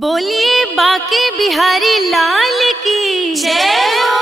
बोलिए बाके बिहारी लाल की जय हो।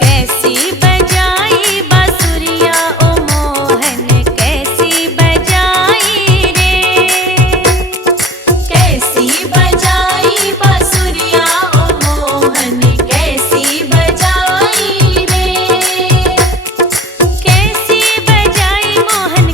कैसी बजाई बांसुरिया ओ मोहन, कैसी बजाई रे। कैसी बजाई बांसुरिया ओ मोहन, कैसी बजाई रे। कैसी बजाई मोहन,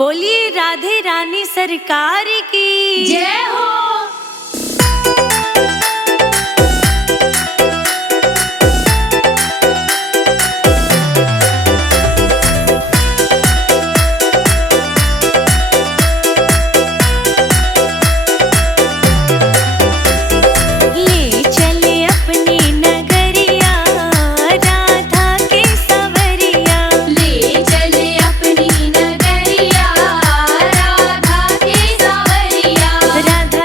बोलिए राधे रानी सरकार की जय हो। ले चले अपनी नगरिया राधा के सवरिया, ले चले अपनी नगरिया राधा के सावरिया। राधा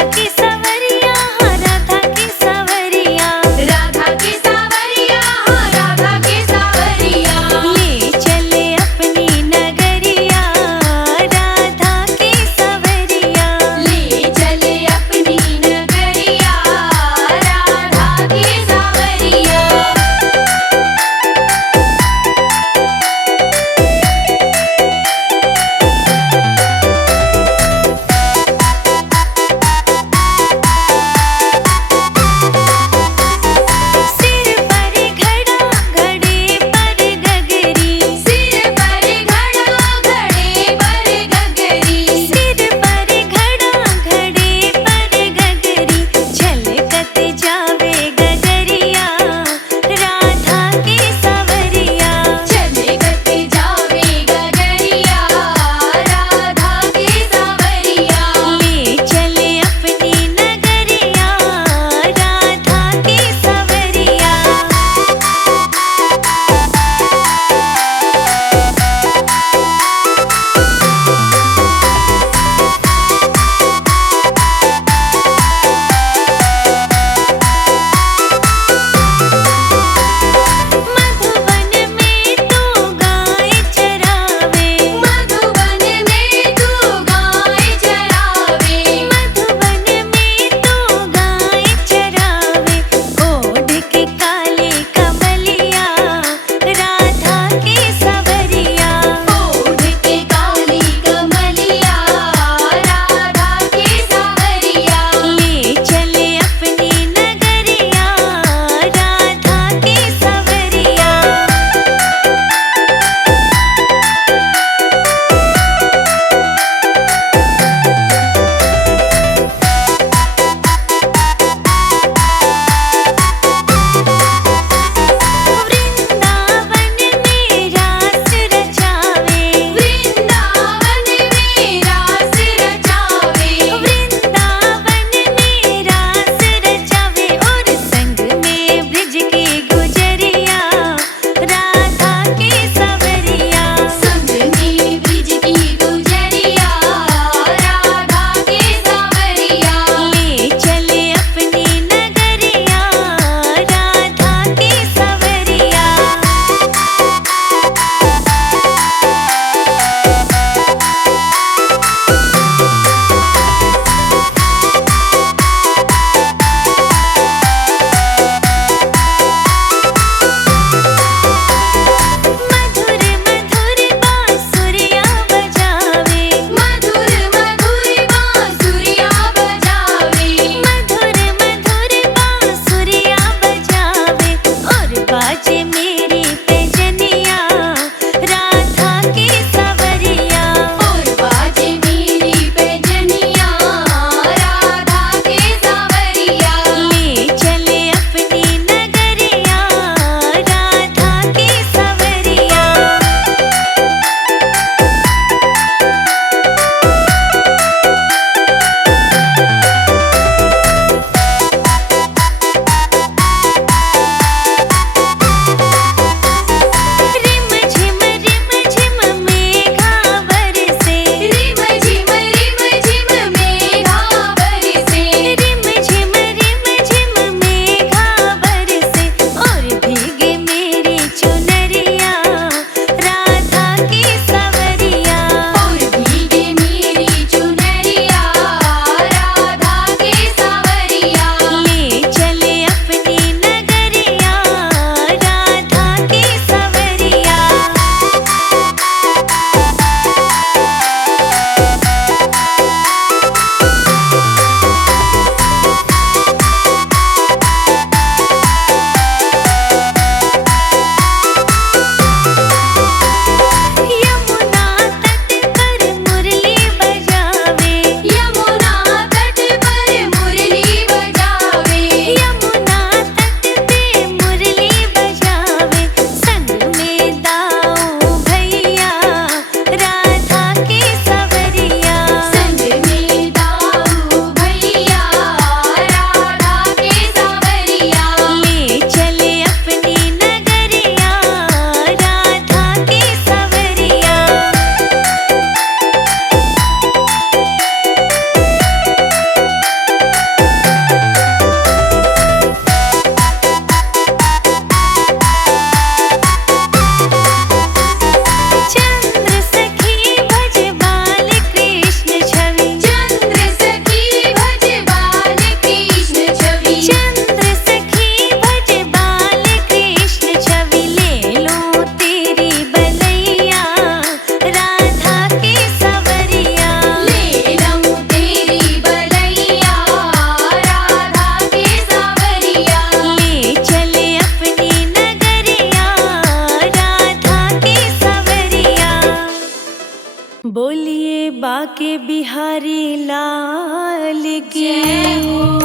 बोलिए बाके बिहारी लाल की। जय हो।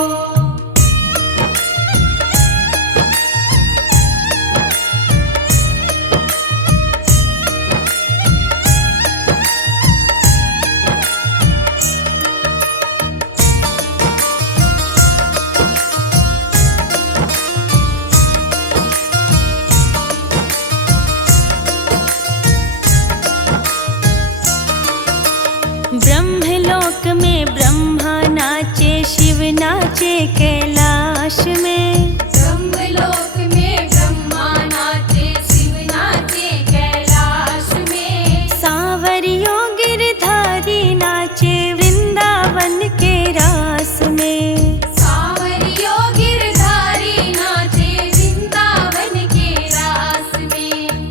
ब्रह्मलोक में ब्रह्मा नाचे, शिव नाचे कैलाश में। ब्रह्मलोक में ब्रह्मा नाचे, शिव नाचे कैलाश में। सांवरियों गिरधारी नाचे वृंदावन के रास में। सांवरियों गिरधारी नाचे वृंदावन के रास में।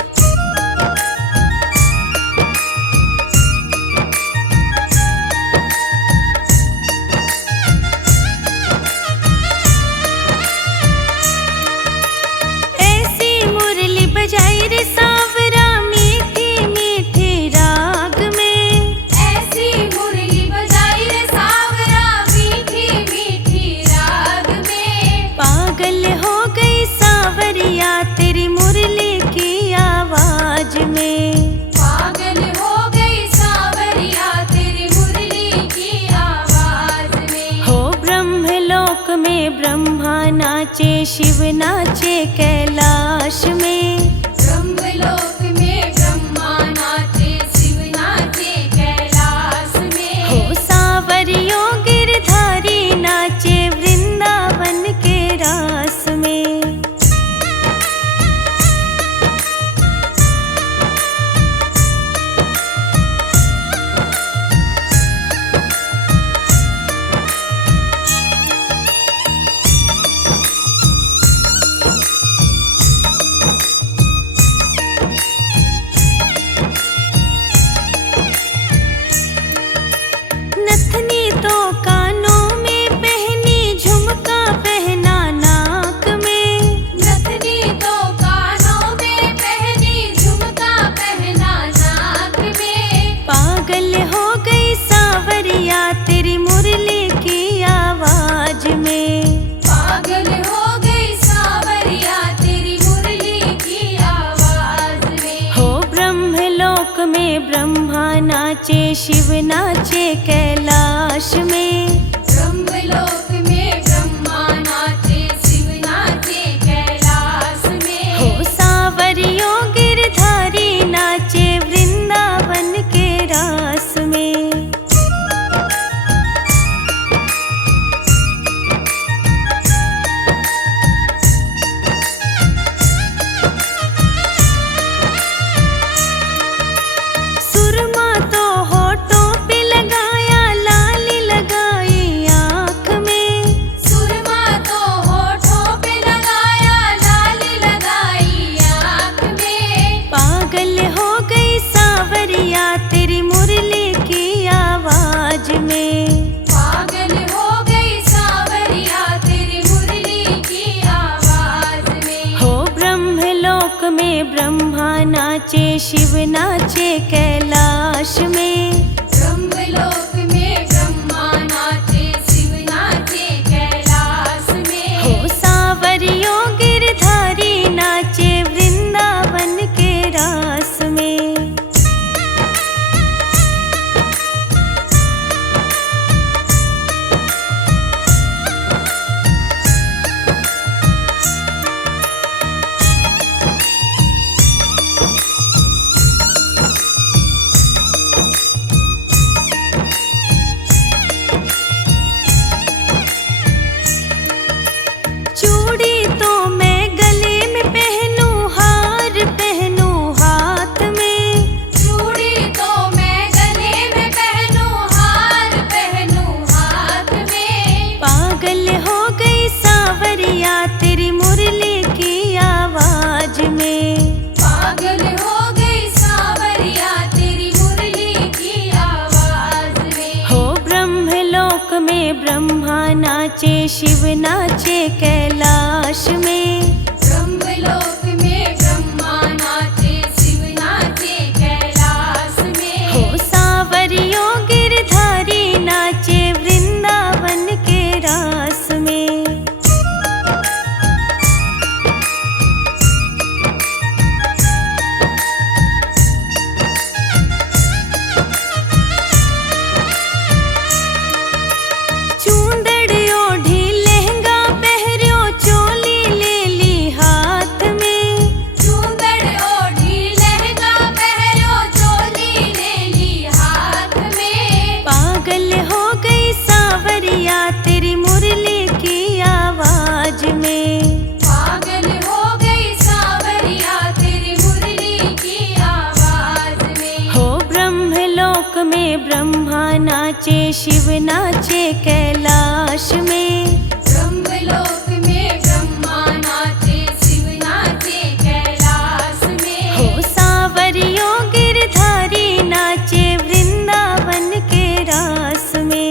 बजाई रे सांवरा मीठी मीठी राग में। ऐसी मुरली बजाई रे सांवरा मीठी मीठी राग में। पागल हो गई सांवरिया तेरी मुरली की आवाज में। पागल हो गई सांवरिया तेरी मुरली की आवाज में। हो ब्रह्मलोक में ब्रह्मा नाचे, शिव नाचे कैलाश में। ब्रह्मलोक में ब्रह्मा नाचे, शिव नाचे कैलाश में। हो सांवरियों गिरधारी नाचे वृंदावन के रास में। नथनी तो कानों में पहनी, झुमका पहना नाक में। नथनी तो कानों में पहनी, झुमका पहना नाक में। पागल हो गई सांवरिया तेरी मुरली की आवाज में। पागल हो गई सांवरिया तेरी मुरली की आवाज में। हो ब्रह्मलोक में ब्रह्मा नाचे, शिव नाचे कैलाश में। ब्रह्मलोक में ब्रह्मा नाचे, शिव नाचे कैलाश में। हो सांवरियों गिरधारी नाचे वृंदावन के रास में। सुरमा तो होठों पे लगाया, लाली लगाई आँख में। सुरमा तो होठों पे लगाया, लाली लगाई आँख में। पागल हो गई सांवरिया तेरी मुरली की आवाज में। पागल हो गई सांवरिया तेरी मुरली की आवाज में। हो ब्रह्मलोक में ब्रह्मा नाचे, शिव नाचे कैलाश में। ब्रह्मलोक में ब्रह्मा नाचे, शिव नाचे कैलाश में। हो सांवरियों गिरधारी नाचे वृंदावन के रास में। चूड़ी तो मैं गले में पहनूं, हार पहनूं हाथ में। चूड़ी तो मैं गले में पहनूं, हार पहनूं हाथ में। पागल हो गई सांवरिया तेरी मुरली की आवाज में। पागल हो गई सांवरिया तेरी मुरली की आवाज में। हो ब्रह्मलोक में ब्रह्मा नाचे, शिव नाचे कैलाश में। ब्रह्मलोक में ब्रह्मा नाचे, शिव नाचे कैलाश में। हो सांवरियों ब्रह्मा नाचे शिव नाचे कैलाश में। ब्रह्मलोक में ब्रह्मा नाचे शिव नाचे कैलाश में। हो सावरियों गिरधारी नाचे वृंदावन के रास में।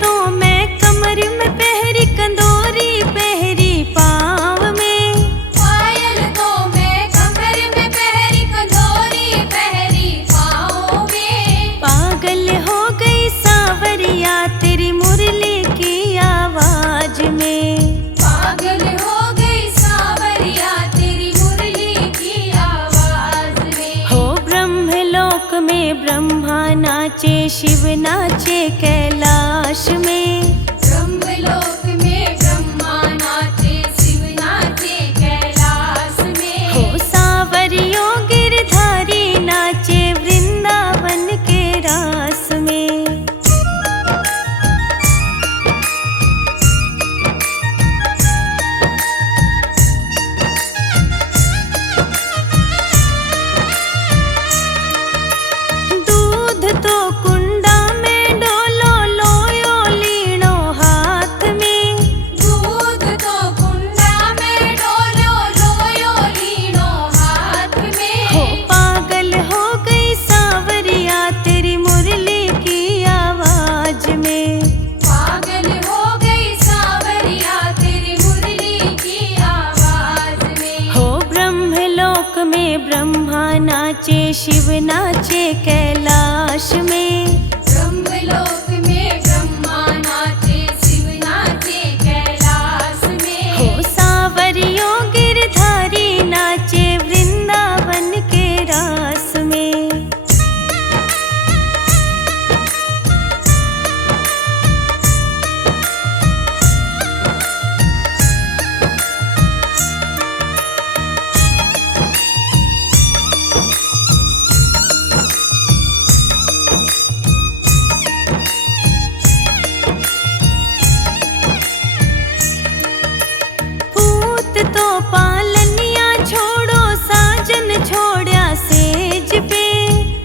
तो मैं कमर में पहरी कंदोरी पहरी पाँव में। पायल तो मैं कमर में पहरी कंदोरी पहरी पाँव में। पागल हो गई सावरिया तेरी मुरली की आवाज में। पागल हो गई सावरिया तेरी मुरली की आवाज में। हो ब्रह्मलोक में ब्रह्मा नाचे शिव नाचे कैलाश में। ब्रह्मलोक में ब्रह्मा नाचे शिव नाचे कैलाश में। हो सावरियों गिरधारी नाचे वृंदावन के रास में। दूध तो कुंडा में डोलो लोयो लीनो हाथ में। दूध तो कुंडा में डोलो लोयो लीनो हाथ में। हो पागल हो गई सावरिया तेरी मुरली की आवाज में। पागल हो गई सावरिया तेरी मुरली की आवाज में। हो ब्रह्मलोक में ब्रह्मा नाचे शिव नाचे कैलाश में। ब्रह्मलोक में ब्रह्मा नाचे शिव नाचे कैलाश में। हो सावरियों गिरधारी नाचे वृंदावन के रास में। पूत तो पालनिया छोड़ो साजन छोड़या सेज पे।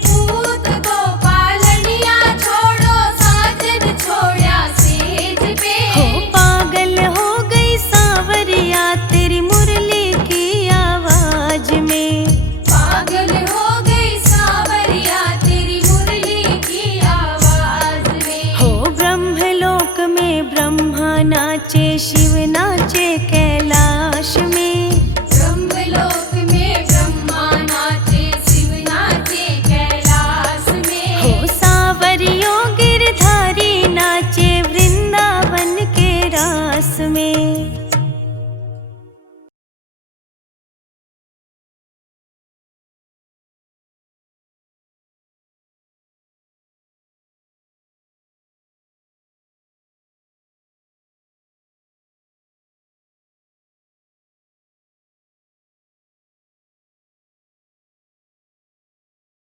पूत तो पालनिया छोड़ो साजन छोड़या सेज पे। हो पागल हो गई सावरिया तेरी मुरली की आवाज में। पागल हो गई सावरिया तेरी मुरली की आवाज में। हो ब्रह्मलोक में ब्रह्मा नाचे शिव नाचे